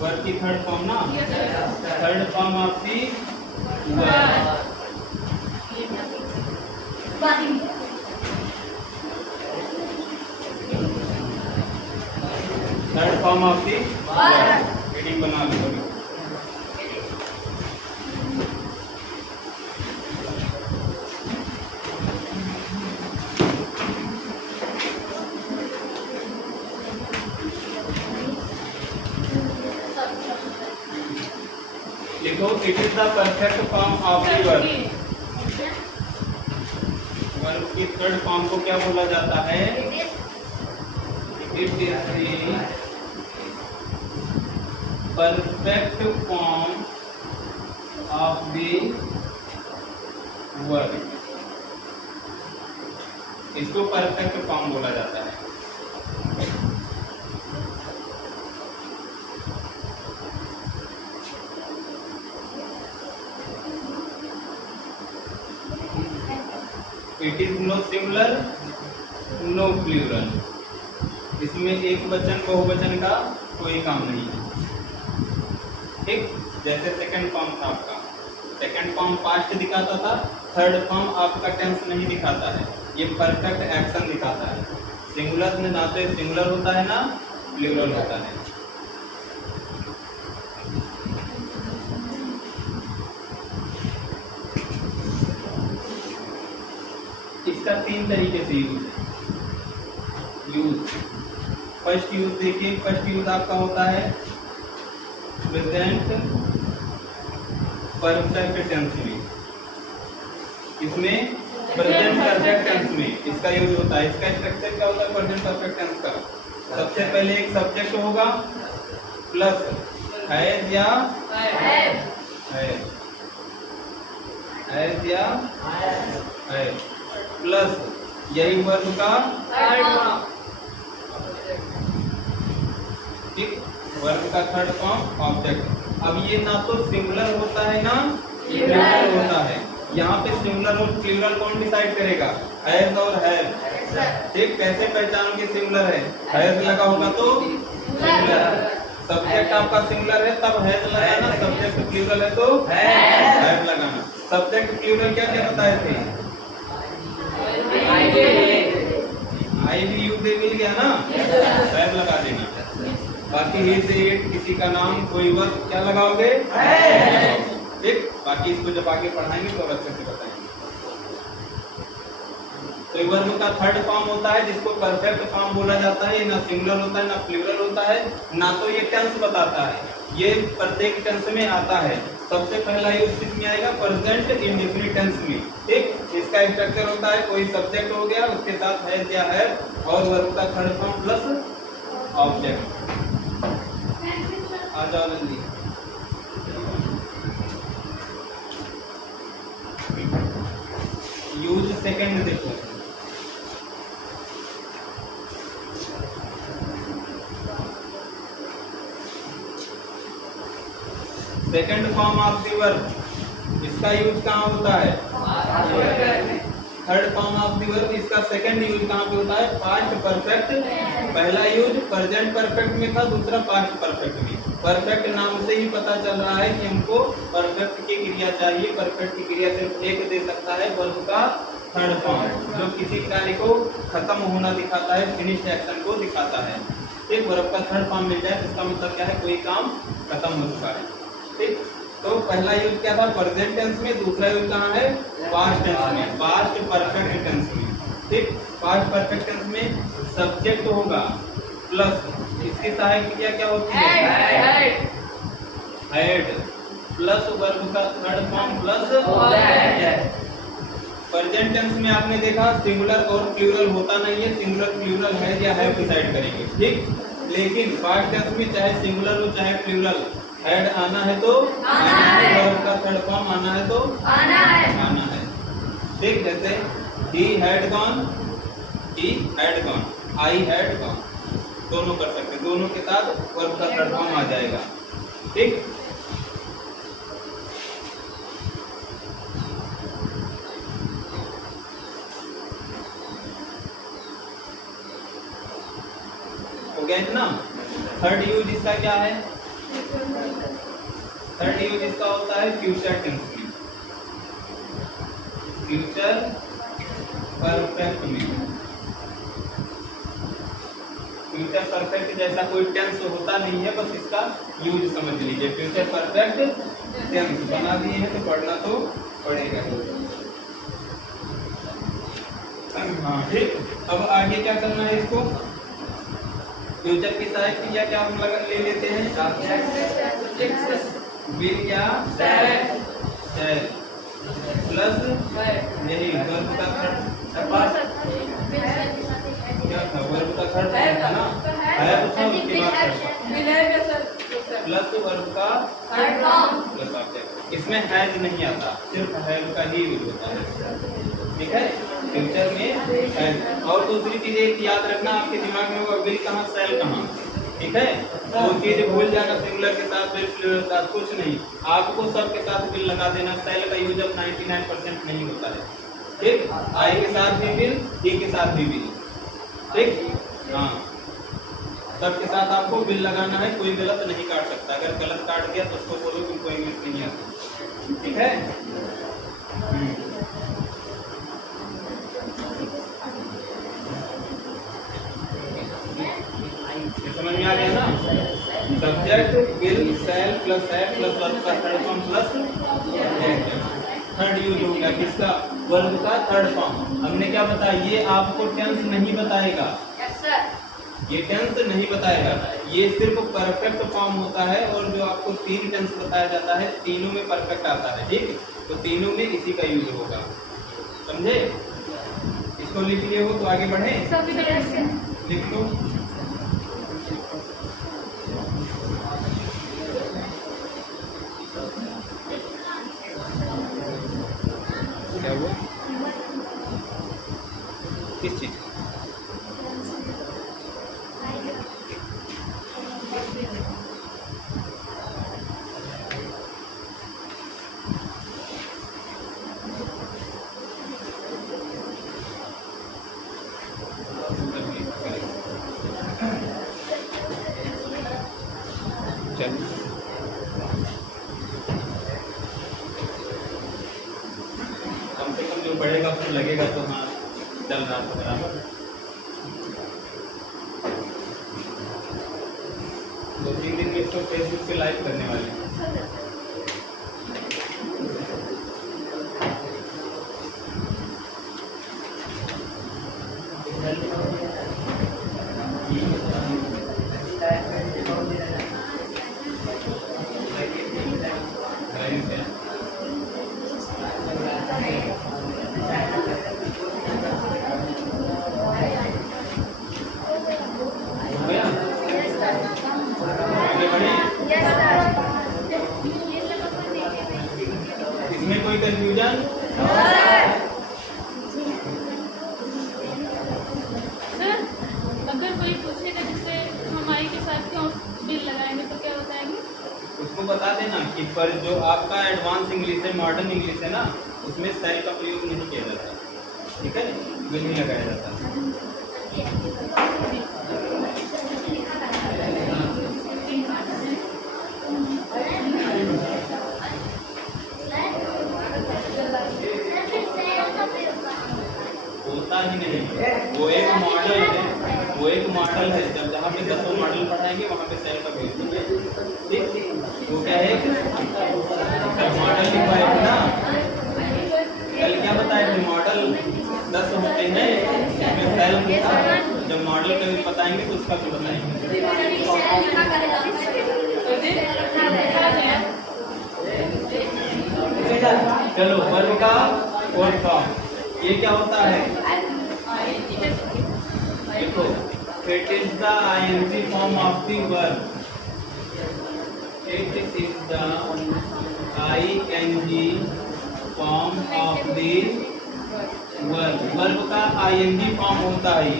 Verb की third form ना, third form of the verb. Third form of the verb. Heading बना लो। लिखो it is the perfect form of the verb. Verb की third form को क्या बोला जाता है? It is the perfect form of the verb. इसको परफेक्ट फॉर्म बोला जाता है। It is no singular no plural. इसमें एक वचन बहुवचन का कोई काम नहीं है। ठीक, जैसे सेकंड फॉर्म था आपका, सेकंड फॉर्म पास्ट दिखाता था, थर्ड फॉर्म आपका टेंस नहीं दिखाता है, ये परफेक्ट एक्शन दिखाता है। सिंगुलर में ना तो सिंगुलर होता है ना प्लूरल होता है। इसका तीन तरीके से यूज। फर्स्ट यूज देखिए, फर्स्ट यूज आपका होता है प्रेजेंट परफेक्ट टेंस में। इसमें प्रेजेंट परफेक्ट टेंस में इसका यूज होता है। इसका स्ट्रक्चर क्या होता है प्रेजेंट परफेक्ट टेंस का? सबसे पहले एक सब्जेक्ट होगा प्लस हैज या हैज या है प्लस यही वर्ब का ठीक, वर्ब का थर्ड फॉर्म ऑब्जेक्ट। अब ये ना तो सिंगुलर होता है ना प्लूरल होता है। यहाँ पे सिंगुलर और प्लूरल कौन डिसाइड करेगा? हैज और हैव। ठीक, कैसे पहचानोगे सिंगुलर है? हैज लगा होगा तो सिंगुलर। सब्जेक्ट आपका सिंगुलर है तब हैज लगाना, सब्जेक्ट प्लूरल है तो हैव लगाना। सब्जेक्ट प्लूरल क्या क्या बताए थे? आई भी यू दे मिल गया ना, हैव लगा देना। बाकी ही से किसी का नाम कोई वक्त क्या लगाओगे? ठीक, बाकी इसको जब आगे पढ़ाएंगे तो अच्छे से बताएंगे। तो वर्ब का थर्ड फॉर्म होता है जिसको परफेक्ट फॉर्म बोला जाता है। ना सिंगुलर होता है ना प्लूरल होता है, ना तो ये टेंस बताता है। ये प्रत्येक टेंस में आता है। सबसे पहला यूज किसमें आएगा? प्रेजेंट इंडेफिनिट टेंस में। ठीक, इसका स्ट्रक्चर होता है कोई सब्जेक्ट हो गया, उसके साथ हैज या हैव और वर्ब का थर्ड फॉर्म प्लस ऑब्जेक्ट। आ जाओ जल्दी। यूज सेकंड देखो, second form of the verb. इसका यूज कहाँ होता है? Third form of the verb. इसका सेकंड यूज कहाँ पे होता है? Past perfect. पहला यूज प्रेजेंट परफेक्ट में था, दूसरा पास्ट परफेक्ट में। परफेक्ट नाम से ही पता चल रहा है कि हमको परफेक्ट की क्रिया चाहिए। परफेक्ट की क्रिया सिर्फ एक दे सकता है, वर्ब का थर्ड फॉर्म, जो किसी कार्य को खत्म होना दिखाता है, फिनिश एक्शन को दिखाता है। एक वर्ब का थर्ड फॉर्म मिल जाए इसका मतलब क्या है? कोई काम खत्म हो चुका है। ठीक, तो पहला यूज क्या था? प्रेजेंट टेंस में। दूसरा यूज कहाँ है? पास्ट टेंस में, पास्ट परफेक्ट टेंस में। ठीक, पास्ट परफेक्ट टेंस में सब्जेक्ट होगा प्लस इसकी सहायक क्रिया क्या होती है? हैड प्लस वर्ब का third form plus. Present tense में आपने देखा सिंगुलर और प्लूरल होता नहीं है, सिंगुलर प्लूरल है या हैव डिसाइड करेंगे। ठीक, लेकिन पास्ट टेंस में चाहे सिंगुलर हो चाहे प्लूरल, हैड आना है तो आना है, वर्ब का थर्ड फॉर्म आना है तो आना है। ठीक, जैसे he had gone, he had gone, I had gone, दोनों कर सकते, दोनों के साथ वर्ब का थर्ड फॉर्म आ जाएगा। ठीक, हो गया इतना। थर्ड यूज इसका क्या है? थर्ड यूज इसका होता है फ्यूचर टेंस में, फ्यूचर परफेक्ट में। फ्यूचर परफेक्ट जैसा कोई टेंस होता नहीं है, बस इसका यूज समझ लीजिए। फ्यूचर परफेक्ट टेंस बना दिए हैं तो पढ़ना तो पड़ेगा। हाँ ठीक, अब आगे क्या करना है इसको, फ्यूचर की सहायक या क्या हम ले लेते हैं, विल या प्लस यही वर्ब का थर्ड क्या था, वर्ब का थर्ड था ना, है था उसके बाद प्लस वर्ब का प्लस ऑब्जेक्ट। इसमें हैज नहीं आता, सिर्फ हैव का ही यूज होता है, ठीक है, फ्यूचर में हैज। और दूसरी चीज एक याद रखना आपके दिमाग में, वो विल कहाँ सेल कहाँ, ठीक है, वो चीज भूल जाना सिंगुलर के साथ विल प्लूरल के साथ कुछ नहीं, आपको सब के साथ विल लगा देना। सेल का यूज अब 99% नहीं होता है, ठीक, आई के साथ भी विल, ही के साथ भी विल, ठीक, हाँ सबके साथ आपको विल लगाना है, कोई गलत नहीं काट सकता। अगर गलत काट दिया तो उसको बोलो कि कोई इंग्लिश नहीं आता, ठीक है। समझ में आ गया ना, सब्जेक्ट विल सेल प्लस है प्लस वर्ब का third form plus third use हो गया किसका, वर्ब का थर्ड फॉर्म। हमने क्या बताया, ये आपको टेंस नहीं बताएगा, ये टेंस नहीं बताएगा, ये सिर्फ परफेक्ट फॉर्म होता है। और जो आपको तीन टेंस बताया जाता है, तीनों में परफेक्ट आता है, ठीक, तो तीनों में इसी का यूज होगा, समझे। इसको लिख लिए हो तो आगे बढ़े, लिख लो। क्या वो किस चीज कम से कम जो पढ़ेगा उसको लगेगा तो हाँ चल रहा था बराबर। 2-3 दिन में इसको फेसबुक पे लाइव करने वाले हैं। इसमें कोई कंफ्यूजन, अगर कोई पूछेगा जैसे हमारे के साथ क्यों बिल लगाएंगे तो क्या बताएंगे, उसको बता देना कि पर जो आपका एडवांस इंग्लिश है, मॉडर्न इंग्लिश है ना, उसमें सेल का प्रयोग नहीं किया जाता, ठीक है, बिल नहीं लगाया जाता। होता ही नहीं, वो एक मॉडल है, वो एक मॉडल है। जब जहाँ पे 10 मॉडल पढ़ाएंगे वहाँ पे सेल का प्रयोग कीजिए, ठीक। वो क्या है, मॉडल लिखवाए थे ना, कल क्या बताए थे, मॉडल 10 होते हैं, इसमें सेल लिखा। जब मॉडल का भी बताएंगे तो उसका भी बताएंगे। चलो वर्ब का फोर्थ फॉर्म, ये क्या होता है, देखो, it is the ING form of the verb, it is the ING form of the verb. Verb का आईएनजी फॉर्म होता है,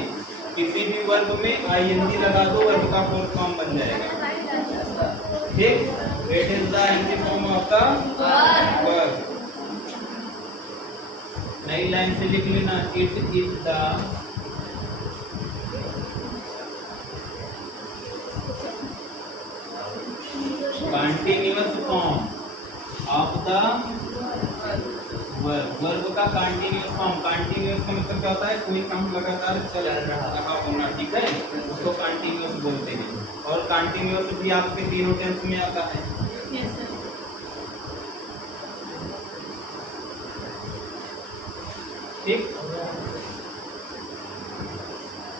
किसी भी वर्ब में आईएनजी लगा दो, वर्ब का फोर्थ फॉर्म बन जाएगा, ठीक। It is the ING form of the verb. नई लाइन से लिख लेना, it is the continuous form of the verb. Verb का कंटिन्यूअस फॉर्म, कंटिन्यूअस का मतलब क्या होता है? कोई काम लगातार चल रहा होना, ठीक है, उसको कंटिन्यूअस बोलते हैं। और कंटिन्यूअस भी आपके तीनों टेंस में आता है। Yes sir. ठीक,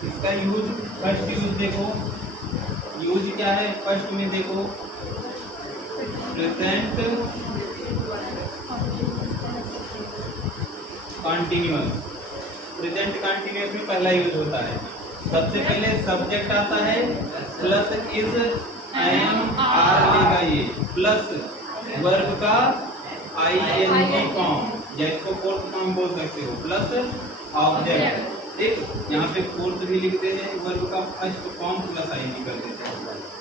इसका यूज, फर्स्ट यूज देखो, यूज क्या है फर्स्ट में देखो, प्रेजेंट कंटिन्यूअस। प्रेजेंट कंटिन्यूअस में पहला यूज होता है, सबसे पहले सब्जेक्ट आता है प्लस इज एम आर लेगा ये, प्लस वर्ब का आईएनजी फॉर्म, जिसको फोर्थ फॉर्म बोल सकते हो, प्लस ऑब्जेक्ट। ठीक, यहाँ पे फोर्थ भी लिखते हैं, वर्ब का फर्स्ट फॉर्म प्लस आईएनजी कर देते हैं,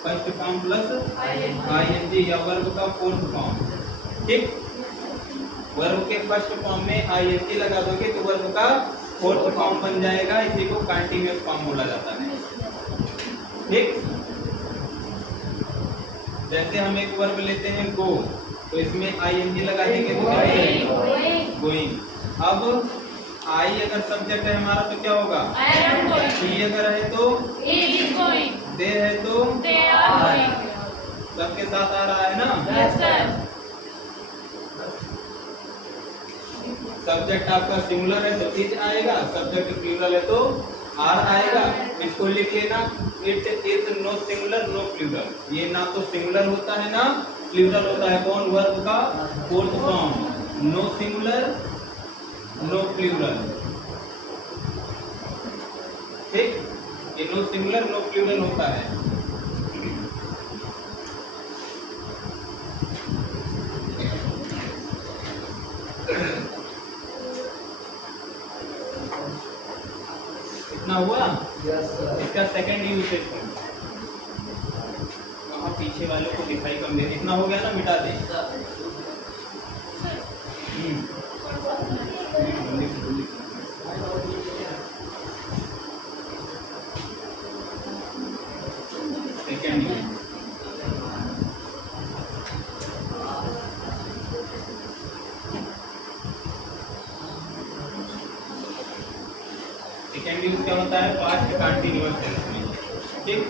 फर्स्ट फॉर्म प्लस आईएनजी या वर्ब का फोर्थ फॉर्म। ठीक, वर्ब के फर्स्ट फॉर्म में आईएनजी लगा दोगे तो वर्ब का फोर्थ फॉर्म बन जाएगा, इसी को कंटिन्यूअस फॉर्म बोला जाता है। ठीक, जैसे हम एक वर्ब लेते हैं गो, तो इसमें आईएनजी लगा देंगे तो गोइंग। अब आई अगर सब्जेक्ट है हमारा तो क्या होगा? शी अगर है तो दे है तो सबके साथ आ रहा है ना। सब्जेक्ट आपका सिंगुलर है तो इज आएगा, सब्जेक्ट प्लूरल है तो आर आएगा। इसको लिख लेना, it is no singular no plural. ये ना तो सिंगुलर होता है ना प्लूरल होता है। कौन? वर्ब का fourth form, no singular no plural. ठीक, ये नो सिंगुलर नो प्लूरल होता है। इतना हुआ? इसका सेकंड यूज है, वहाँ पीछे वालों को दिखाई कम दे। इतना हो गया ना, मिटा दे। सेकंड यूज, सेकंड यूज क्या होता है? पास्ट कंटिन्यूअस टेंस में। ठीक,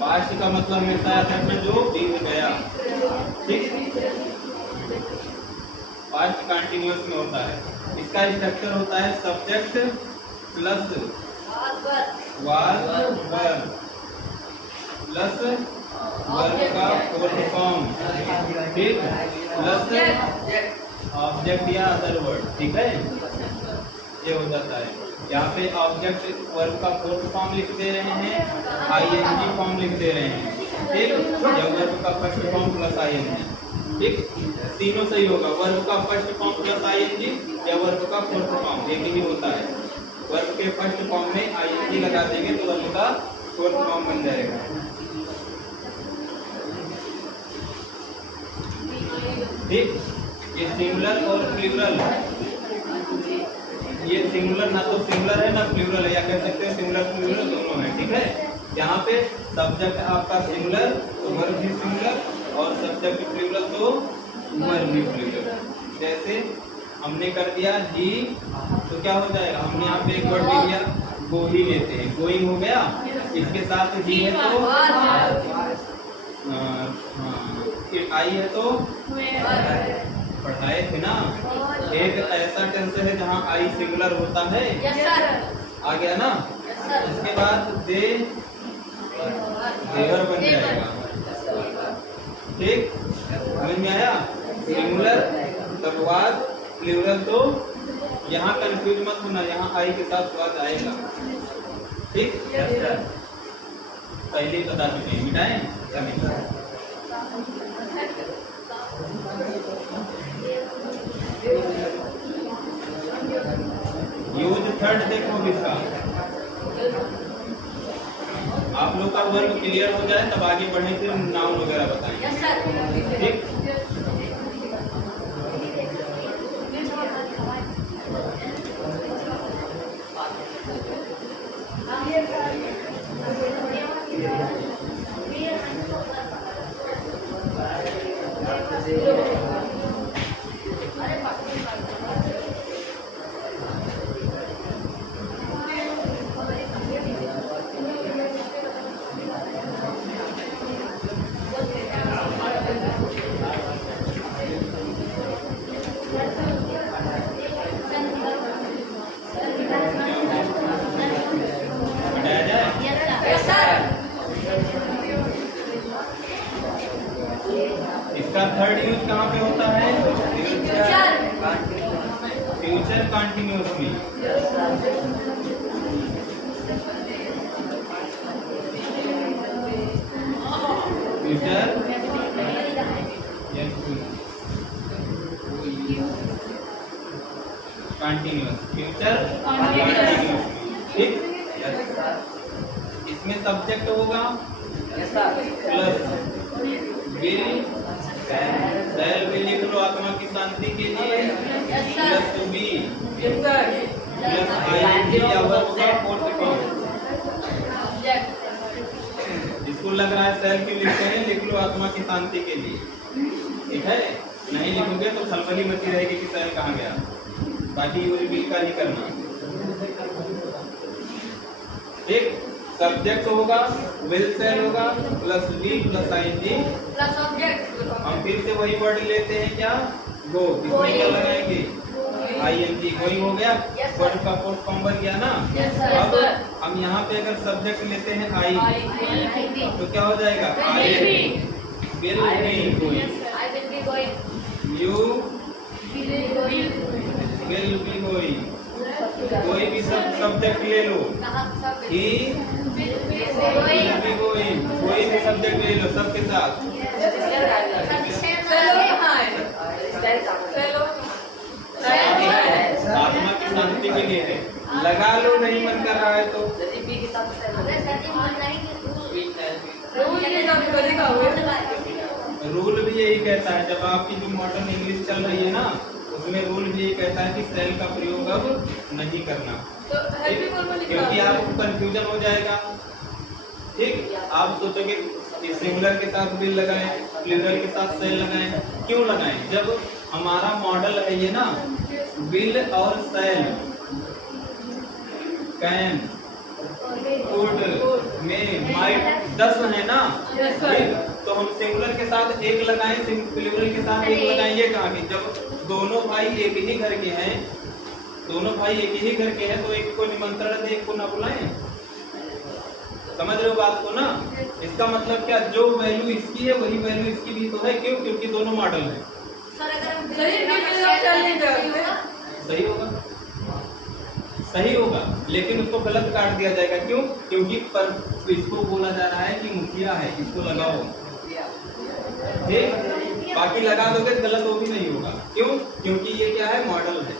पास्ट का मतलब हमेशा आता है जो बीत गया। ठीक, पास्ट कंटिन्यूअस में होता है। इसका स्ट्रक्चर होता है subject plus was verb plus verb का फोर्थ फॉर्म, ठीक, प्लस ऑब्जेक्ट या अदर वर्ड। ठीक है, ये हो जाता है। यहाँ पे ऑब्जेक्ट वर्ब का फोर्थ फॉर्म लिख दे रहे हैं, आईएनजी फॉर्म लिख दे रहे हैं। ठीक, या वर्ब का फर्स्ट फॉर्म प्लस आईएनजी। ठीक, तीनों सही होगा, वर्ब का फर्स्ट फॉर्म प्लस आईएनजी या वर्ब का फोर्थ फॉर्म, एक ही होता है। वर्ब के फर्स्ट फॉर्म में आईएनजी लगा देंगे तो वर्ब का फोर्थ फॉर्म बन जाएगा। ठीक, ये सिंगुलर और प्लूरल, ये सिंगुलर ना तो सिंगुलर है ना प्लूरल है, या कह सकते हैं सिंगुलर प्लूरल दोनों है। ठीक है, यहाँ पे सब्जेक्ट आपका सिंगुलर तो वर्ब भी सिंगुलर, और सब्जेक्ट प्लूरल तो वर्ब भी प्लूरल। जैसे हमने कर दिया ही, तो क्या हो जाएगा? हमने यहाँ पे एक वर्ड ले लिया, गो ही लेते हैं, गोइंग हो गया, इसके साथ ही है तो आई है तो पढ़ाए थे ना। एक ऐसा टेंस है जहाँ आई सिंगुलर होता है, आ गया ना। इसके बाद दे देवर बन जाएगा। ठीक, समझ में आया? सिंगुलर तब वाज, प्लूरल तो यहाँ कंफ्यूज मत होना, यहाँ आई के साथ वाज आएगा। ठीक, पहले ही बता चुके हैं, मिटाएं। यूज थर्ड देखो इसका, आप लोग का वर्ग क्लियर हो जाए तब आगे बढ़े, फिर नाउन वगैरह बताएंगे। ठीक, बताया जाए। इसका थर्ड यूज कहाँ पे होता है? फ्यूचर कंटिन्यूअस में। फ्यूचर कंटिन्यूअस, फ्यूचर कंटिन्यूअस, ठीक। इसमें सब्जेक्ट होगा प्लस विल, सेल विल लिख लो आत्मा की शांति के लिए, प्लस बी, प्लस आईएनजी या वर्ब का फोर्थ फॉर्म। इसको लग रहा है सेल क्यों लिखते हैं, लिख लो आत्मा की शांति के लिए, ठीक है। नहीं लिखोगे तो खलबली मची रहेगी कि सेल कहाँ गया। बाकी यूज बिल का ही करना, ठीक। सब्जेक्ट होगा विल, सेल होगा plus be plus ING plus object. हम फिर से वही वर्ड लेते हैं क्या, गो। इसमें क्या लगाएंगे, आईएनजी। गोइंग हो गया, वर्ड का फोर्थ फॉर्म बन गया ना। अब हम यहाँ पे अगर सब्जेक्ट लेते हैं आई, तो क्या हो जाएगा, I will be going, you will be going. कोई भी सब सब्जेक्ट ले लो, ही विल बी गोइंग, कोई भी सब्जेक्ट ले लो सबके साथ। आत्मा की शांति के लिए है, लगा लो नहीं मन कर रहा है तो। रूल भी यही कहता है, जब आपकी जो मॉडर्न इंग्लिश चल रही है ना, उसमें रूल भी यही कहता है कि सेल का प्रयोग अब नहीं करना, क्योंकि आपको कंफ्यूजन हो जाएगा, ठीक। आप सोचोगे सिंगुलर के साथ विल लगाएं, प्लूरल के साथ सेल लगाएं, क्यों लगाएं? जब हमारा मॉडल है ये ना, विल और shall, can, could, may, might, 10 है ना, तो हम सिंगुलर के साथ एक लगाएं, प्लूरल के साथ एक लगाएं, ये कहा कि जब दोनों भाई एक ही घर के हैं, दोनों भाई एक ही घर के हैं, तो एक को निमंत्रण दे, एक को ना बुलाएं। समझ रहे हो बात को ना? इसका मतलब क्या, जो वैल्यू इसकी है वही वैल्यू इसकी भी तो है। क्यों? क्योंकि दोनों मॉडल है। सही होगा, सही होगा, लेकिन उसको गलत काट दिया जाएगा। क्यों? क्योंकि पर इसको बोला जा रहा है कि मुखिया है, इसको लगाओ, ठीक। बाकी लगा दोगे गलत, वो भी नहीं होगा। क्यों? क्योंकि ये क्या है, मॉडल है।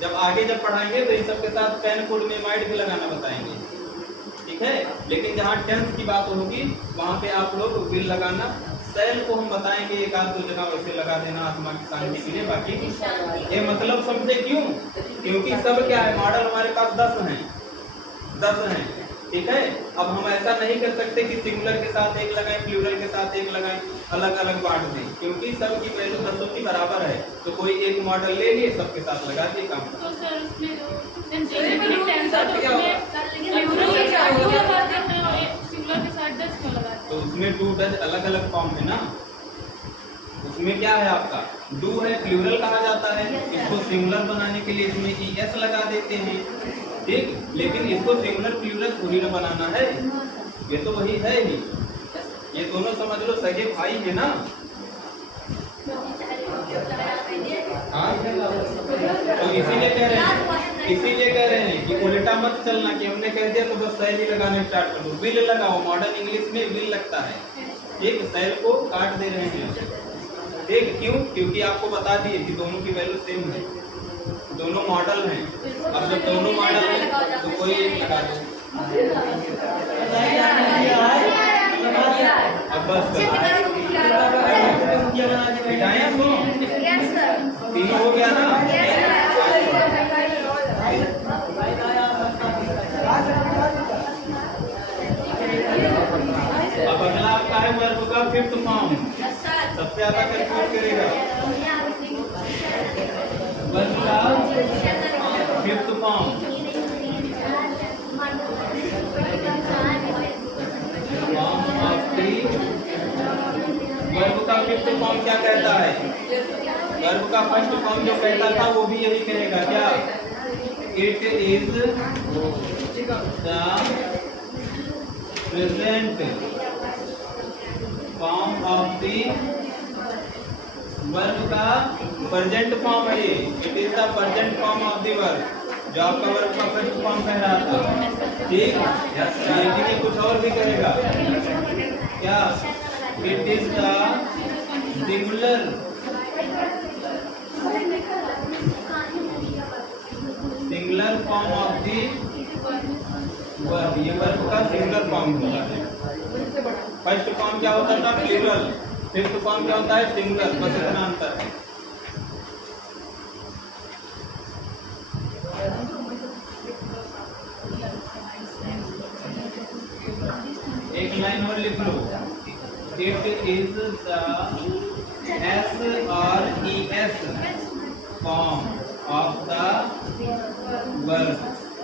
जब आगे जब पढ़ाएंगे तो इन सबके साथ कैन, कुड, मे, माइट भी लगाना बताएंगे, ठीक है। लेकिन जहाँ टेंस की बात होगी वहाँ पे आप लोग विल लगाना। सेल को हम बताएंगे, एक आध दो जगह वैसे लगा देना आत्मा की शांति के लिए। बाकी ये मतलब समझे क्यों? क्योंकि सब क्या है, मॉडल हमारे पास 10 हैं, 10 हैं, ठीक है। अब हम ऐसा नहीं कर सकते कि सिंगुलर के साथ एक लगाएं, प्लूरल के साथ एक लगाएं, अलग अलग बांट दें, क्योंकि सब की वैल्यू 10 की बराबर है। तो कोई एक मॉडल ले लिए, सबके साथ लगा दिए, काम। तो सर उसमें सिंगुलर के साथ डच क्यों लगाते हैं? तो उसमें 2 डच अलग अलग फॉर्म है ना। उसमें क्या है, आपका डू है, प्लूरल कहा जाता है। इसको सिंगुलर बनाने के लिए इसमें ES लगा देते हैं, ठीक। लेकिन इसको सिंगुलर प्लूरल थोड़ी ना बनाना है, ये तो वही है ही। ये दोनों समझ लो सगे भाई है ना। हाँ, तो इसीलिए कह रहे हैं, इसीलिए कह रहे हैं कि उल्टा मत चलना कि हमने कह दिया तो बस सेल ही लगाना स्टार्ट कर दो। विल लगाओ, मॉडर्न इंग्लिश में विल लगता है, ठीक। सेल को काट दे रहे हैं, ठीक। क्यों? क्योंकि आपको बता दिए कि दोनों की वैल्यू सेम है, दोनों मॉडल हैं। अब जब दोनों मॉडल हैं तो कोई एक लगा दो। अब बस बिठाएं इसको, तीनों हो गया ना। अब अगला आपका है है वर्ब का फिफ्थ फॉर्म? सबसे ज्यादा कंफ्यूज करेगा। वर्ब का फिफ्थ फॉर्म वर्ब का फिफ्थ फॉर्म क्या कहता है? वर्ब का फर्स्ट फॉर्म जो कहता था वो भी यही कहेगा क्या? It is the present form of the verb का प्रेजेंट फॉर्म है ये। It is the present form of the verb, जो आपका वर्ब का फर्स्ट फॉर्म कह रहा था। ठीक, लेकिन ये कुछ और भी कहेगा क्या? It is the singular form of the verb. ये वर्ब का सिंगुलर फॉर्म होता है। फर्स्ट फॉर्म क्या होता था? प्लूरल। फिफ्थ फॉर्म क्या होता है? सिंगुलर। बस इतना अंतर है। एक लाइन और लिख लो। It is the SRES form of the verb.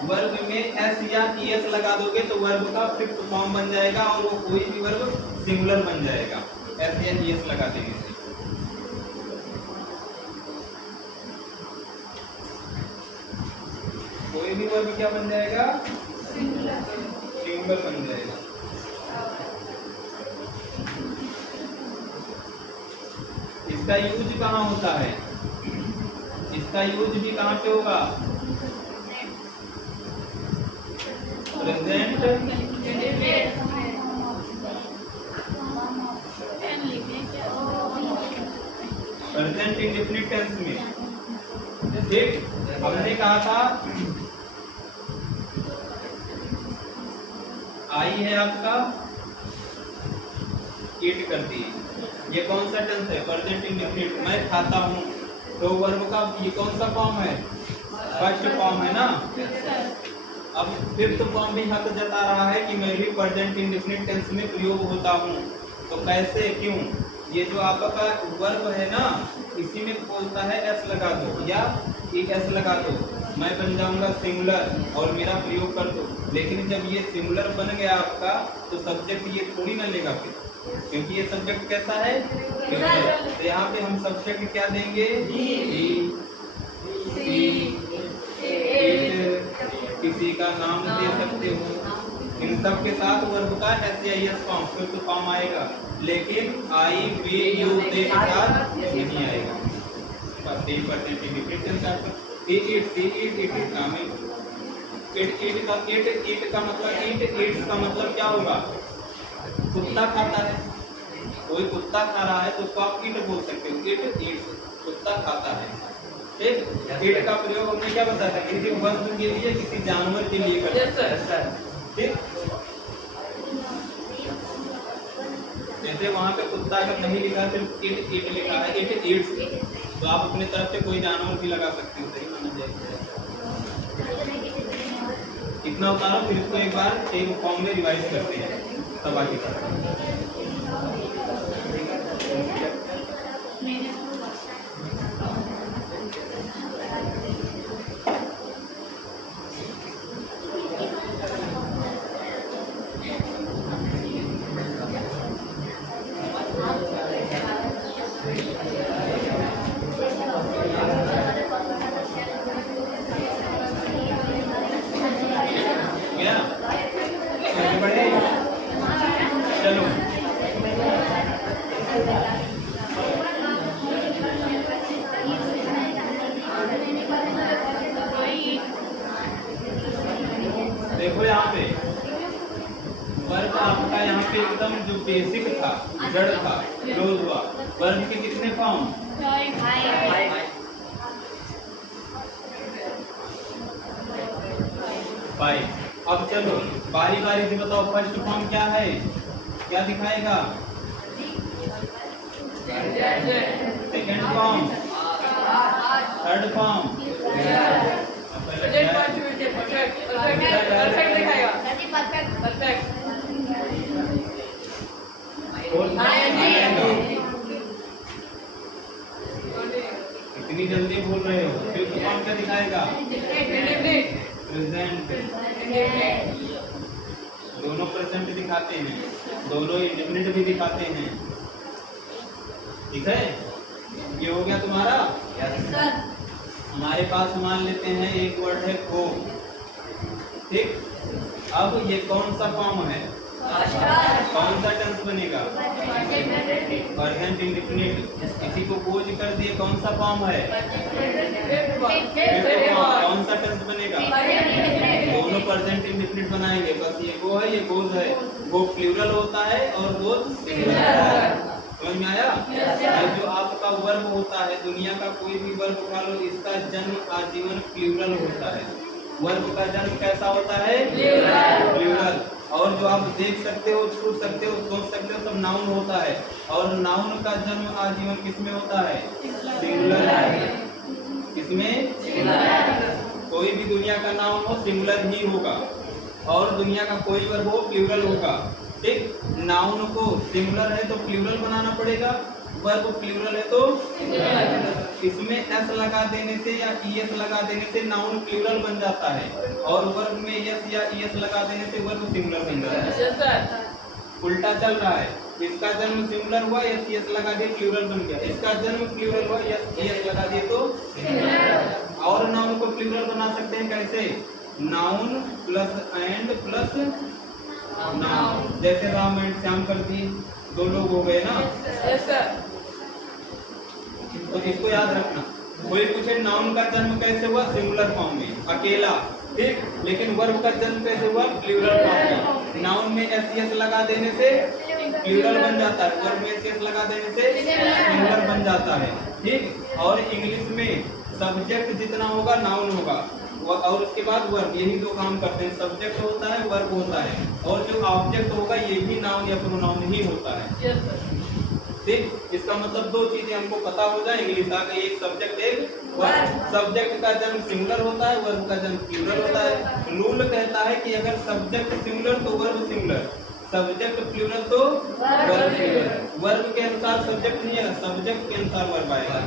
Verb में S या ES लगा दोगे तो वर्ब का फिफ्थ फॉर्म बन जाएगा और वो कोई भी वर्ब सिंगुलर बन जाएगा S या ES लगा देने से। कोई भी वर्ब क्या बन जाएगा? सिंगुलर बन जाएगा। इसका यूज कहाँ होता है? इसका यूज भी कहाँ पे होगा? प्रेजेंट इंडेफिनिट टेंस में। ठीक, हमने कहा था आई है आपका, ईट करती है। ये कौन सा टेंस है? Present indefinite. मैं खाता हूँ, तो वर्ब का ये कौन सा फॉर्म है? फर्स्ट फॉर्म है ना। अब फिफ्थ फॉर्म भी हक जता रहा है कि मैं भी प्रेजेंट इंडेफिनिट टेंस में प्रयोग होता हूँ। तो कैसे, क्यों? ये जो आपका वर्ब है ना, इसी में बोलता है S लगा दो या ES लगा दो, मैं बन जाऊंगा सिंगुलर और मेरा प्रयोग कर दो। लेकिन जब ये सिंगुलर बन गया आपका तो सब्जेक्ट ये थोड़ी ना लेगा फिर, क्योंकि ये सब्जेक्ट कैसा है? तो यहाँ पे हम सब्जेक्ट क्या देंगे? किसी का नाम दे सकते हो। इन सब के साथ वर्ब का SIS फॉर्म फिफ्थ फॉर्म आएगा, लेकिन I, we, you, they के साथ नहीं आएगा। बस यही परसेंट इट का मतलब क्या होगा? कुत्ता खाता है, कोई कुत्ता खा रहा है तो उसको आप ईट बोल सकते हो। इट कुत्ता खाता है। ठीक, ईट का प्रयोग हमने क्या बताया था? किसी वस्तु के लिए, किसी जानवर के लिए करते हैं। ठीक, जैसे वहाँ पे कुत्ता अगर नहीं लिखा, सिर्फ इट लिखा है, इट ईट्स, तो आप अपने तरफ से कोई जानवर भी लगा सकते हो। सही माना जाएगा। इतना उतारो, फिर इसको एक बार एक फॉर्म में रिवाइज करते हैं तब आगे करते हैं। देखो यहाँ पे वर्ब आपका यहाँ पे एकदम जो बेसिक था, जड़ था, क्लोज हुआ। वर्ब के कितने फॉर्म? 5। अब चलो बारी बारी से बताओ, फर्स्ट फॉर्म क्या है? क्या दिखाएगा? Second form, third form, fourth इतनी जल्दी बोल रहे हो? फिफ्थ फॉर्म क्या दिखाएगा? प्रेजेंट। दोनों प्रेजेंट दिखाते हैं, दोनों इंडेफिनिट भी दिखाते हैं। ठीक है, ये हो गया तुम्हारा। हमारे पास मान लेते हैं एक वर्ड है गो। ठीक, अब ये कौन सा फॉर्म है? कौन सा टेंस बनेगा? Present indefinite. इसी को गोज कर दिए, कौन सा फॉर्म है? कौन सा टेंस बनेगा? दोनों प्रेजेंट इंडेफिनिट बनाएंगे। बस ये गो है, ये गोज है। गो प्लूरल होता है और गोज सिंगुलर है। समझ में आया? ये जो आपका वर्ब होता है, दुनिया का कोई भी वर्ब उठा लो, इसका जन्म आजीवन प्लूरल होता है। वर्ब का जन्म कैसा होता है? प्लूरल। और जो आप देख सकते हो, छू सकते हो, सोच सकते हो, सब नाउन होता है। और नाउन का जन्म आजीवन किसमें होता है? सिंगुलर है। किसमें? कोई भी दुनिया का नाउन हो सिंगुलर ही होगा, और दुनिया का कोई वर्ब हो प्लूरल होगा। ठीक, नाउन को सिंगुलर है तो प्लूरल बनाना पड़ेगा, वर्ब प्लूरल है तो इसमें एस लगा देने से या ईएस लगा देने से नाउन प्लूरल बन जाता है, और वर्ब में एस या ईएस लगा देने से वर्ब सिंगुलर बन जाता है। उल्टा चल रहा है, इसका जन्म सिंगुलर हुआ, एस ईएस लगा दिए प्लूरल बन गया। इसका जन्म प्लूरल हुआ, एस ईएस लगा दिए तो सिंगुलर। और नाउन को प्लूरल बना सकते हैं कैसे? Noun plus and plus noun. जैसे राम एंड श्याम कर दिए, दो लोग हो गए ना। तो इसको याद रखना। कोई पूछे नाउन का जन्म कैसे हुआ? सिंगुलर फॉर्म में, अकेला। ठीक, लेकिन वर्ब का जन्म कैसे हुआ? प्लूरल फॉर्म में। नाउन में एस एस लगा देने से प्लूरल बन जाता है, वर्ब में एस एस लगा देने से सिंगुलर बन जाता है। ठीक, और इंग्लिश में सब्जेक्ट जितना होगा नाउन होगा, और उसके बाद वर्ब। यही दो काम करते हैं, सब्जेक्ट होता है, वर्ब होता है, और जो ऑब्जेक्ट होगा ये भी नाउन या प्रोनाउन ही होता है। ठीक, इसका मतलब दो चीजें हमको पता हो जाए, इंग्लिश आ गई, एक सब्जेक्ट एक वर्ब। सब्जेक्ट का जन्म सिंगुलर होता है, वर्ब का जन्म प्लूरल होता है। रूल कहता है कि अगर सब्जेक्ट सिंगुलर तो वर्ब सिंगुलर, सब्जेक्ट प्लूरल तो वर्ब प्लूरल। वर्ब के अनुसार सब्जेक्ट नहीं है, सब्जेक्ट के अनुसार वर्ब आएगा।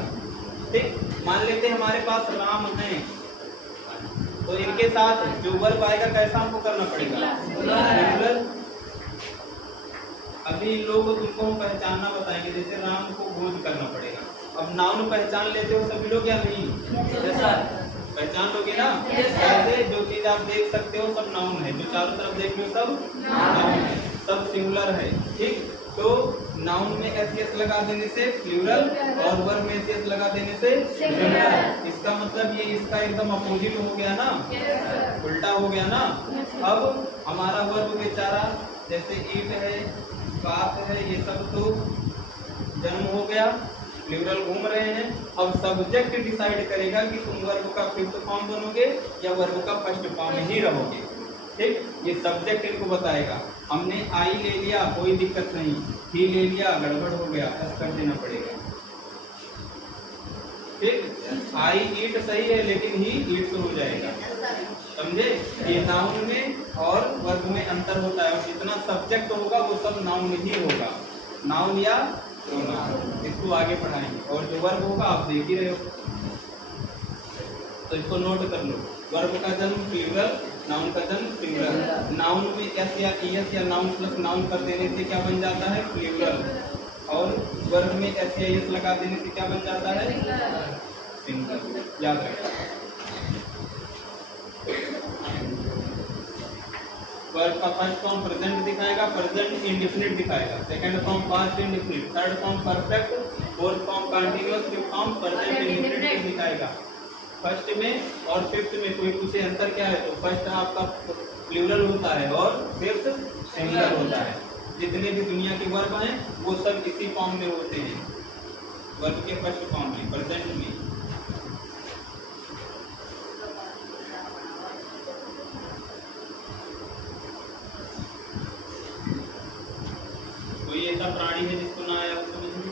ठीक, मान लेते हैं हमारे पास राम है, तो इनके साथ जो वर्ब आएगा कैसा हमको करना पड़ेगा? सिंगुलर। अभी लोग तुमको पहचानना बताएंगे, जैसे राम को गोज करना पड़ेगा। अब नाउन पहचान लेते हो सभी लोग या नहीं? पहचान लोगे ना? ऐसे जो चीज आप देख सकते हो सब नाउन है, जो चारों तरफ देख रहे हो सब नाउन है, सब सिंगुलर है। ठीक, तो नाउन में एस एस लगा देने से प्लूरल, और वर्ब में एस एस लगा देने से सिंगुलर। इसका मतलब ये इसका एकदम अपोजिट हो गया ना, उल्टा हो गया ना। अब हमारा वर्ब बेचारा, जैसे ईट है, बात है, ये सब तो जन्म हो गया, प्लूरल घूम रहे हैं। अब सब्जेक्ट डिसाइड करेगा कि तुम वर्ब का फिफ्थ फॉर्म बनोगे या वर्ब का फर्स्ट फॉर्म ही रहोगे। ठीक, ये सब्जेक्ट इनको बताएगा। हमने आई ले लिया, कोई दिक्कत नहीं, ही ले लिया, गड़बड़ हो गया, ऐसा कर देना पड़ेगा। ठीक, आई ईट सही है, लेकिन ही ईट्स हो जाएगा। समझे? ये नाउन में और वर्ब में अंतर होता है, और जितना सब्जेक्ट होगा वो सब नाउन ही होगा, नाउन या प्रोनाउन। इसको आगे पढ़ाएंगे। और जो वर्ब होगा आप देख ही रहे हो, तो इसको नोट कर लो। वर्ब का जन्म प्लूरल, नाउन का जन्म सिंगुलर। नाउन में एस या ईएस या नाउन प्लस नाउन कर देने से क्या बन जाता है? प्लूरल। और वर्ब में एस या ईएस लगा देने से क्या बन जाता है? सिंगुलर। याद रखना। वर्ब का फर्स्ट फॉर्म प्रेजेंट दिखाएगा, प्रेजेंट इंडेफिनिट दिखाएगा, second form past indefinite, third form perfect, fourth form continuous, fifth form present indefinite दिखाएगा। फर्स्ट में और फिफ्थ में कोई पूछे अंतर क्या है, तो फर्स्ट आपका प्लूरल होता है और फिफ्थ सिंगुलर होता है। जितने भी दुनिया के वर्ब हैं वो सब इसी फॉर्म में होते हैं, वर्ब के फर्स्ट फॉर्म में, प्रेजेंट में। कोई ऐसा प्राणी है जिसको ना आया समझ में?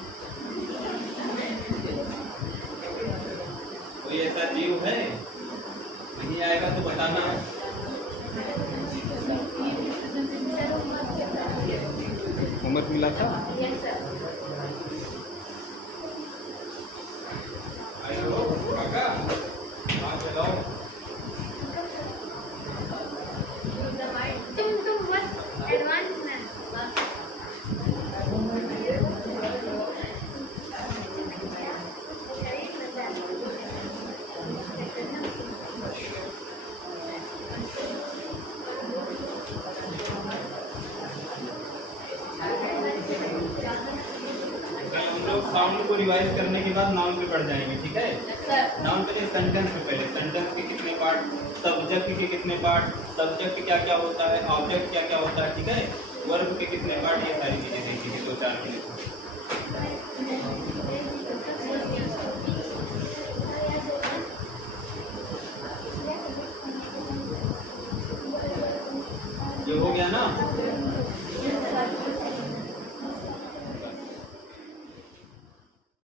कोई ऐसा जीव है? नहीं आएगा तो बताना। होमवर्क मिला था? साउंड को रिवाइज करने के बाद नाउन पे पढ़ जाएंगे, ठीक है। सर नाउन पहले सेंटेंस पे, पहले सेंटेंस के कितने पार्ट, सब्जेक्ट के कितने पार्ट, सब्जेक्ट क्या क्या होता है, ऑब्जेक्ट क्या क्या होता है, ठीक है, वर्ब के कितने पार्ट, ये सारी चीजें देखिए 2-4 मिनट।